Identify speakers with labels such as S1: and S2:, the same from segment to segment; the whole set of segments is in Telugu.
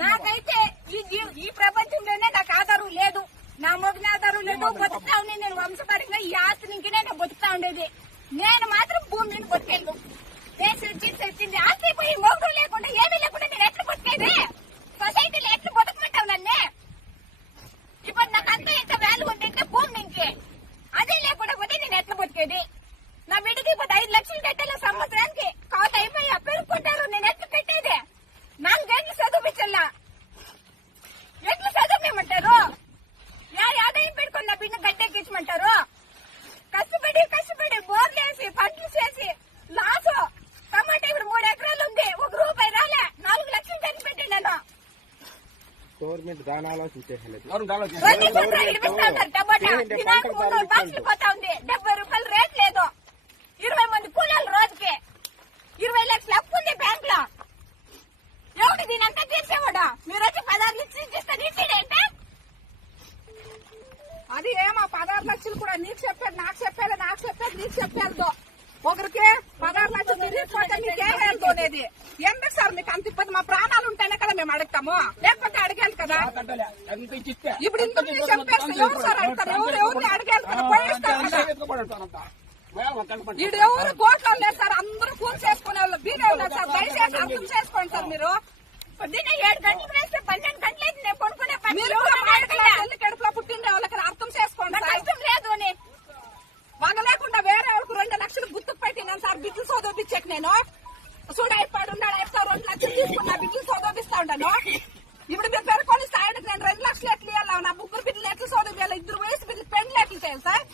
S1: నాకైతే ఈ ప్రపంచంలోనే నాకు ఆధారం లేదు. నా మొగిన ఆధారం లేదు. బతుకుతా ఉండే నేను వంశపరంగా ఈ ఆస్తి నుంచి నేను బతుకుతా ఉండేది. నేను మాత్రం భూమిని బతికేళ్ళు దేశం వచ్చింది. ఆస్తి పోయి మోగుడు లేకుండా ఏమీ లేకుండా నేను ఎట్లా బతికేది? సొసైటీలో ఎట్లా బతుకుమంటావు నన్నే ఇప్పుడు నాకు అంత ఇంత వాల్యూ ఉంటే భూమి నుంచి అదే లేకుండా పోతే నేను ఎట్లా బతికేది నా బిడ్డకి ఇప్పుడు ఐదు లక్షలు కట్టాలి సంవత్సరానికి కాత అయిపోయి పెరుగుకుంటారు నేను ఎట్లా కట్టేది నాలుగేళ్ళు చదివించల్లా ఎట్లా చదివేమంటారు యా ఆదాయం పెట్టుకుని నా బిడ్డ గట్టెక్కించమంటారు కష్టపడి కష్టపడి బోర్లు వేసి పంటలు చేసి లాసు టమాటా ఇప్పుడు మూడు ఎకరాలు ఉంది ఒక రూపాయి రాలే నాలుగు లక్షలు ఖర్చు పెట్టి నేను
S2: గవర్నమెంట్ దాని ఆలోచన చేసలేదు
S1: వడ్డీ కూడా ఇడిపిస్తా ఉన్నారు టమాటా దినానికి మున్నూరు పోతా ఉంది డెబ్బై రూపాయలు రేట్ లేదు. ఇరవై మంది కూలీలు రోజుకి. ఇరవై లక్షల అప్పు ఉంది బ్యాంక్లో ఎవడు దీనంతా తీర్చేవాడా? మీరు వచ్చి పదహారు లక్షలు ఇస్తే తీర్చేదేంటే
S3: అది ఏమా పదహారు లక్షలు కూడా నీకు చెప్పాడు నాకు చెప్పాడు నాకు చెప్పాడు నీకు చెప్పాడు ఒకరికి పదహారు లక్షలు తిరిగిపోతే మీకు ఏం వెళ్తూ అనేది? ఎందుకు సార్ మీకు అంత ఇబ్బంది. మా ప్రాణాలు ఉంటేనే కదా మేము అడుగుతాము. లేకపోతే అడిగాలి కదా. ఇప్పుడు చెప్పేస్తే ఎవరు సార్ అడుగుతారు? ఎవరు ఎవరిని అడిగాలి కదా? పోయిస్తారు కదా. ఈడు ఎవరు కోట్లు లేదు సార్. అందరూ కూల్ చేసుకునే వాళ్ళు. బీరే ఉన్నారు సార్. దయచేసి అర్థం చేసుకోండి సార్ మీరు.
S1: పొద్దున్న ఏడు గంటలకు వేస్తే పన్నెండు గంటలైతే నేను పడుకునే పని.
S3: తల్లి కడుపులో పుట్టిండే వాళ్ళకి అర్థం చేసుకోండి
S1: లేదు అని.
S3: మగ లేకుండా వేరే వాళ్ళకు రెండు లక్షలు గుర్తుకు పెట్టినాను సార్. బిడ్డలు చదివించకు నేను. చూడ అయిపోయాడు ఉన్నాడు అయిపోతా రెండు లక్షలు తీసుకున్నా బిడ్డలు చదివిస్తా ఉంటాను ఇప్పుడు మీరు పెరుకొని స్థాయికి నేను రెండు లక్షలు ఎట్లు ఇవ్వాలి? నా ముగ్గురు బిడ్డలు ఎట్లు చదివి ఇద్దరు వయసు బిడ్డలు పెండ్లు ఎట్లు చేయాలి సార్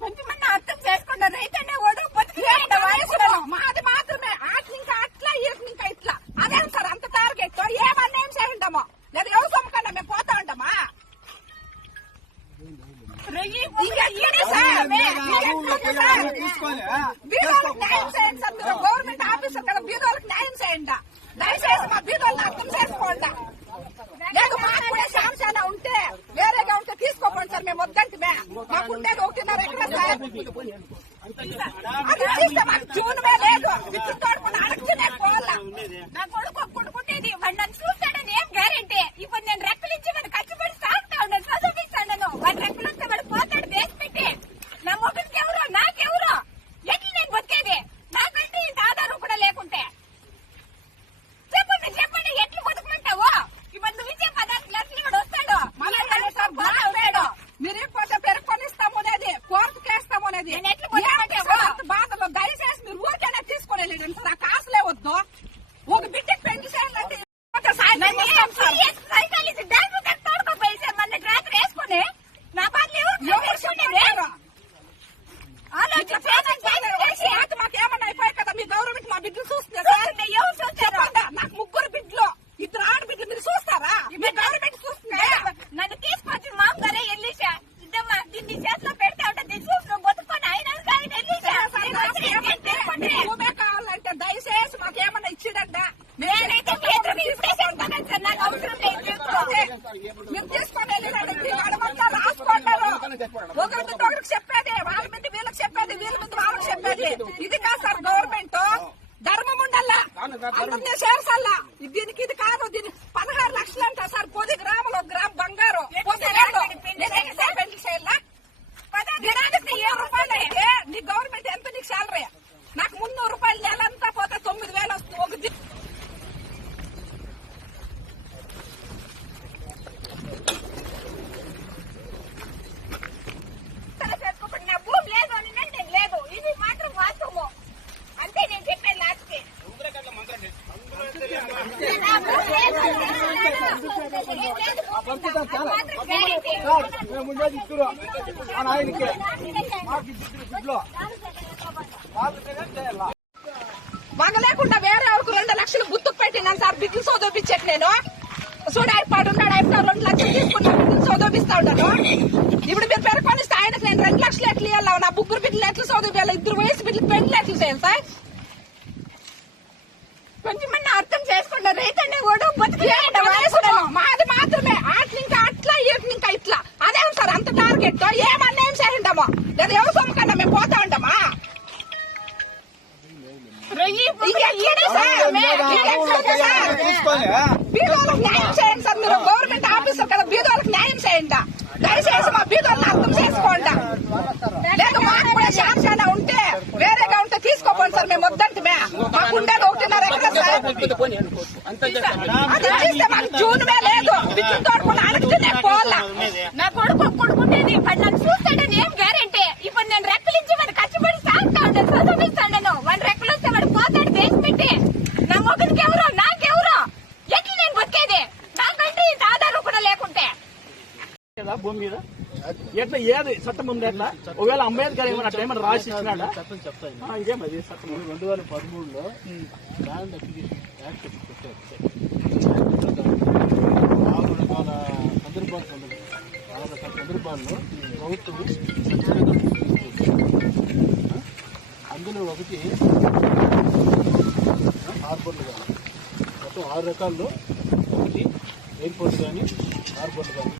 S1: కొంచెమన్నా అర్థం చేసుకున్న రైతనే ఓడు
S3: ఏంటి
S1: బతికి
S3: వయసులో మాది మాత్రమే అట్లా ఇంకా అట్లా ఈయన ఇంకా ఇట్లా అదేం సార్ అంత టార్గెట్ ఏమన్నా ఏం చేయండమో లేదా ఎవరు సొమ్మకన్నా మేము పోతా ఉంటామా ఇంకా ఈయనే సార్ ఇంకెట్లుంది సార్? బీదోళ్ళకి న్యాయం చేయండి సార్ మీరు గవర్నమెంట్ ఆఫీసర్ కదా బీదోళ్ళకి న్యాయం చేయండి దయచేసి మా బీదోళ్ళని అర్థం చేసుకోండి. లేదు మాకు కూడా శాంశాన ఉంటే వేరేగా ఉంటే తీసుకోకండి సార్ మేము వద్దంటే మాకు ఉండేది ఒకటిన్నర ఎక్కడ సార్. అది ఇస్తే మాకు జూనమే లేదు.
S2: দিন నాయనకి. మాకు ఇద్దరు గుడ్లు.
S3: మగ లేకుండా వేరే వాళ్ళకు రెండు లక్షలు గుర్తుకు పెట్టినాను సార్. బిడ్డలు చదివించకు నేను. చూడ అయిపోయాడు ఉన్నాడు అయిపోయాడు రెండు లక్షలు తీసుకున్నా బిడ్డలు చదివిస్తా ఉంటాను ఇప్పుడు మీరు పెరుకొని ఆయనకు నేను రెండు లక్షలు ఎట్లు ఇవ్వాలి నా ముగ్గురు బిడ్డలు ఎట్లు చదివి ఇద్దరు వయసు బిడ్డలు పెళ్ళి ఎట్లు చేయాలి సార్?
S1: కొంచెమన్నా అర్థం చేసుకుంటా రైతన్నే కూడా బతికి.
S3: టార్గెట్తో ఏం అన్యాయం చేసింటామో లేదా ఎవరి సొమ్ము కన్నా మేము పోతా ఉంటామా? బీదోళ్ళకి న్యాయం చేయండి సార్ మీరు. గవర్నమెంట్ ఆఫీసర్ కదా బీదోళ్ళకి న్యాయం చేయండి. దయచేసి మా బీదోళ్ళని అర్థం చేసుకోండి. లేక మాకు కూడా శాంసన ఉంటే వేరేగా ఉంటే తీసుకోపోండి సార్. మేము వద్దంటే మాకు ఉండేది ఒకటిన్నర ఎక్కడ సార్. అది మాకు జూన్ లేదు. విద్యుత్
S1: నా కొడుకు కొడుకుంటేది ఇప్పుడు నన్ను చూస్తాడని ఏం గ్యారెంటీ ఇప్పుడు నేను రెక్కలు ఇచ్చి వాడు కష్టపడి సాగుతా ఉంటాను చదివిస్తాను వాడి రెక్కలు వస్తే వాడు పోతాడు దేశ పెట్టి. నా మొగనికి ఎవరు? నాకెవరు? ఎట్లా నేను బతికేది? నాకంటే ఇంత ఆధారం కూడా లేకుంటే.
S2: కదా భూమి మీద? ఎట్లా ఏది? చట్టం ఉంది ఎట్లా? ఒకవేళ అంబేద్కర్ ఏమన్నా అట్లా ఏమన్నా రాసి ఇచ్చినాడా?
S4: చట్టం చెప్తాయి
S2: ఆ, ఇదేం అది? చట్టం
S4: రెండు వేల పదమూడులో ల్యాండ్ అప్లికేషన్ యాక్ట్ పెట్టారు. నాలుగు రకాల సందర్భాలు ఉన్నాయి. సందర్భాల్లో ప్రభుత్వం అందులో ఒకటి హార్బర్లు కానీ మొత్తం ఆరు రకాల్లో ఒకటి ఎయిర్పోర్ట్ కానీ హార్బర్లు కానీ